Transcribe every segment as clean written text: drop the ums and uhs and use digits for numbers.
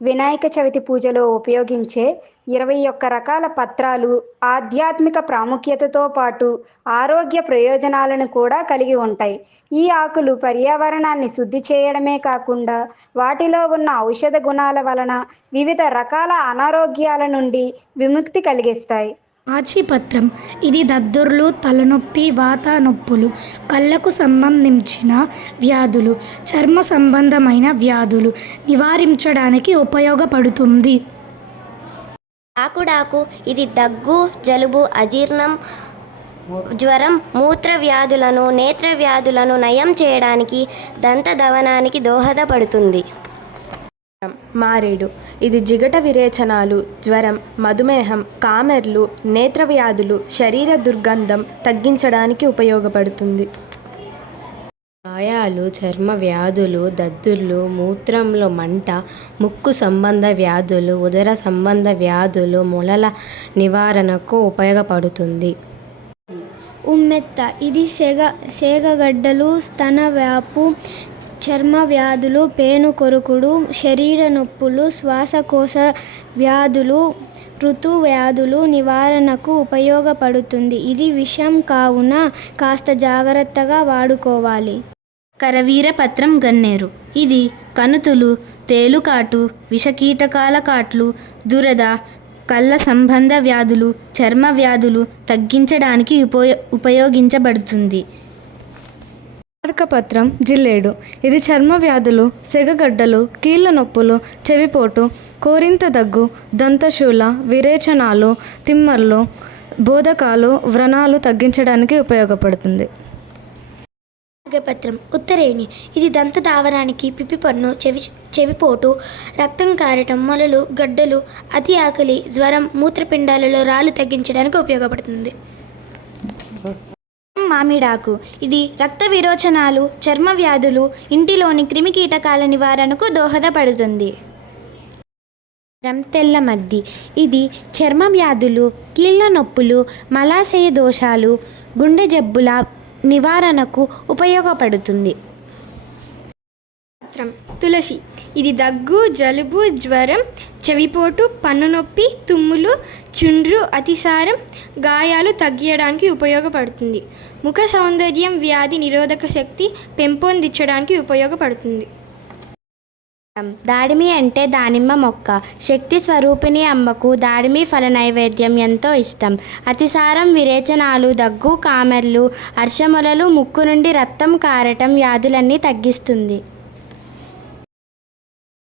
వినాయక చవితి పూజలో ఉపయోగించే 21 రకాల పత్రాలు ఆధ్యాత్మిక ప్రాముఖ్యతతో పాటు ఆరోగ్య ప్రయోజనాలను కూడా కలిగి ఉంటాయి. ఈ ఆకులు పర్యావరణాన్ని శుద్ధి చేయడమే కాకుండా వాటిలో ఉన్న ఔషధ గుణాల వలన వివిధ రకాల అనారోగ్యాల నుండి విముక్తి కలిగిస్తాయి. ఆచిపత్రం ఇది దద్దుర్లు, తలనొప్పి, వాత నొప్పులు, కళ్ళకు సంబంధించిన వ్యాధులు, చర్మ సంబంధమైన వ్యాధులు నివారించడానికి ఉపయోగపడుతుంది. ఆకుడాకు ఇది దగ్గు, జలుబు, అజీర్ణం, జ్వరం, మూత్ర వ్యాధులను, నేత్ర వ్యాధులను నయం చేయడానికి, దంత దవనానికి దోహదపడుతుంది. మారేడు ఇది జిగట విరేచనాలు, జ్వరం, మధుమేహం, కామెర్లు, నేత్ర వ్యాధులు, శరీర దుర్గంధం తగ్గించడానికి ఉపయోగపడుతుంది. గాయాలు, చర్మ వ్యాధులు, దద్దుర్లు, మూత్రంలో మంట, ముక్కు సంబంధ వ్యాధులు, ఉదర సంబంధ వ్యాధులు, మొలల నివారణకు ఉపయోగపడుతుంది. ఉమ్మెత్త ఇది సేగగడ్డలు, స్తనవాపు, చర్మ వ్యాధులు, పేను కొరుకుడు, శరీర నొప్పులు, శ్వాసకోశ వ్యాధులు, ఋతు వ్యాధులు నివారణకు ఉపయోగపడుతుంది. ఇది విషం కావున కాస్త జాగ్రత్తగా వాడుకోవాలి. కరవీరపత్రం గన్నేరు ఇది కణుతులు, తేలుకాటు, విషకీటకాల కాట్లు, దురద, కళ్ళ సంబంధ వ్యాధులు, చర్మ వ్యాధులు తగ్గించడానికి ఉపయోగించబడుతుంది. అర్కపత్రం జిల్లేడు ఇది చర్మ వ్యాధులు, సెగగడ్డలు, కీళ్ళ నొప్పులు, చెవిపోటు, కోరింత దగ్గు, దంతశూల, విరేచనాలు, తిమ్మర్లు, బోధకాలు, వ్రణాలు తగ్గించడానికి ఉపయోగపడుతుంది. పత్రం ఉత్తరేణి ఇది దంత దావరానికి, పిప్పిపన్ను, చెవిపోటు, రక్తం కారటం, మొలలు, గడ్డలు, అతి ఆకలి, జ్వరం, మూత్రపిండాలలో రాళ్ళు తగ్గించడానికి ఉపయోగపడుతుంది. మామిడాకు ఇది రక్త విరోచనాలు, చర్మ వ్యాధులు, ఇంటిలోని క్రిమికీటకాల నివారణకు దోహదపడుతుంది. తెల్ల మద్ది ఇది చర్మ వ్యాధులు, కీళ్ళ నొప్పులు, మలాశయ దోషాలు, గుండె జబ్బుల నివారణకు ఉపయోగపడుతుంది. తులసి ఇది దగ్గు, జలుబు, జ్వరం, చెవిపోటు, పన్ను నొప్పి, తుమ్ములు, చుండ్రు, అతిసారం, గాయాలు తగ్గించడానికి ఉపయోగపడుతుంది. ముఖ సౌందర్యం, వ్యాధి నిరోధక శక్తి పెంపొందించడానికి ఉపయోగపడుతుంది. దాడిమి అంటే దానిమ్మ మొక్క. శక్తి స్వరూపిణి అమ్మకు దాడిమి ఫల నైవేద్యం ఎంతో ఇష్టం. అతిసారం, విరేచనాలు, దగ్గు, కామెర్లు, అర్షములలు, ముక్కు నుండి రక్తం కారటం వ్యాధులన్నీ తగ్గిస్తుంది.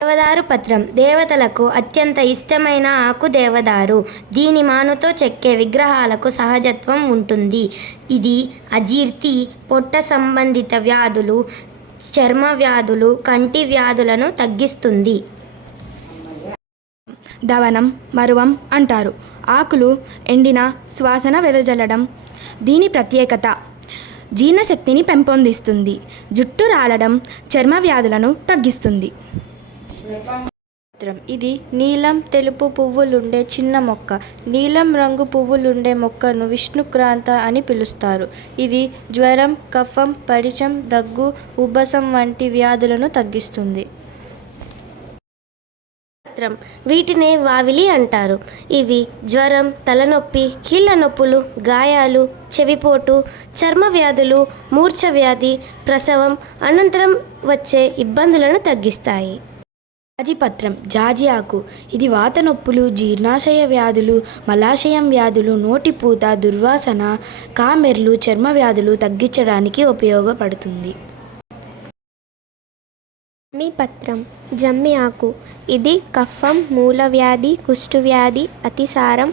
దేవదారు పత్రం దేవతలకు అత్యంత ఇష్టమైన ఆకు దేవదారు. దీని మానుతో చెక్కే విగ్రహాలకు సహజత్వం ఉంటుంది. ఇది అజీర్తి, పొట్ట సంబంధిత వ్యాధులు, చర్మ వ్యాధులు, కంటి వ్యాధులను తగ్గిస్తుంది. దవనం, మరువం అంటారు. ఆకులు ఎండిన శ్వాసన వెదజల్లడం దీని ప్రత్యేకత. జీర్ణశక్తిని పెంపొందిస్తుంది. జుట్టు రాలడం, చర్మ వ్యాధులను తగ్గిస్తుంది. ఇది నీలం తెలుపు పువ్వులుండే చిన్న మొక్క. నీలం రంగు పువ్వులుండే మొక్కను విష్ణుక్రాంత అని పిలుస్తారు. ఇది జ్వరం, కఫం, పరిచం, దగ్గు, ఉబ్బసం వంటి వ్యాధులను తగ్గిస్తుంది. వీటినే వావిలి అంటారు. ఇవి జ్వరం, తలనొప్పి, కీళ్ళ నొప్పులు, గాయాలు, చెవిపోటు, చర్మ వ్యాధులు, మూర్ఛ వ్యాధి, ప్రసవం అనంతరం వచ్చే ఇబ్బందులను తగ్గిస్తాయి. జాజిపత్రం జాజి ఆకు ఇది వాత నొప్పులు, జీర్ణాశయ వ్యాధులు, మలాశయం వ్యాధులు, నోటిపూత, దుర్వాసన, కామెర్లు, చర్మ వ్యాధులు తగ్గించడానికి ఉపయోగపడుతుంది. పత్రం జమ్మి ఆకు ఇది కఫం, మూలవ్యాధి, కుష్ఠవ్యాధి, అతిసారం,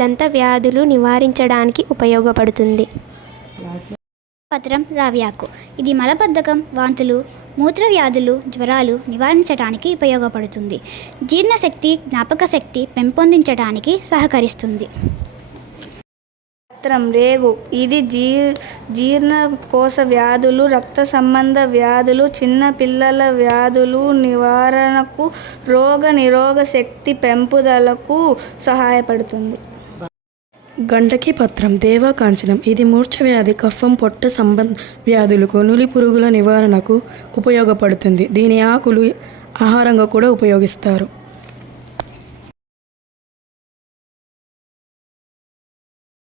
దంత వ్యాధులు నివారించడానికి ఉపయోగపడుతుంది. పత్రం రావి ఆకు ఇది మలబద్ధకం, వాంతులు, మూత్ర వ్యాధులు, జ్వరాలు నివారించడానికి ఉపయోగపడుతుంది. జీర్ణశక్తి, జ్ఞాపక శక్తి పెంపొందించడానికి సహకరిస్తుంది. పత్రం రేగు ఇది జీర్ణకోశ వ్యాధులు, రక్త సంబంధ వ్యాధులు, చిన్న పిల్లల వ్యాధులు నివారణకు, రోగ నిరోధక శక్తి పెంపుదలకు సహాయపడుతుంది. గండకి పత్రం దేవకాంచనం ఇది మూర్ఛ వ్యాధి, కఫం, పొట్ట సంబంధ వ్యాధులకు, నులి పురుగుల నివారణకు ఉపయోగపడుతుంది. దీని ఆకులు ఆహారంగా కూడా ఉపయోగిస్తారు.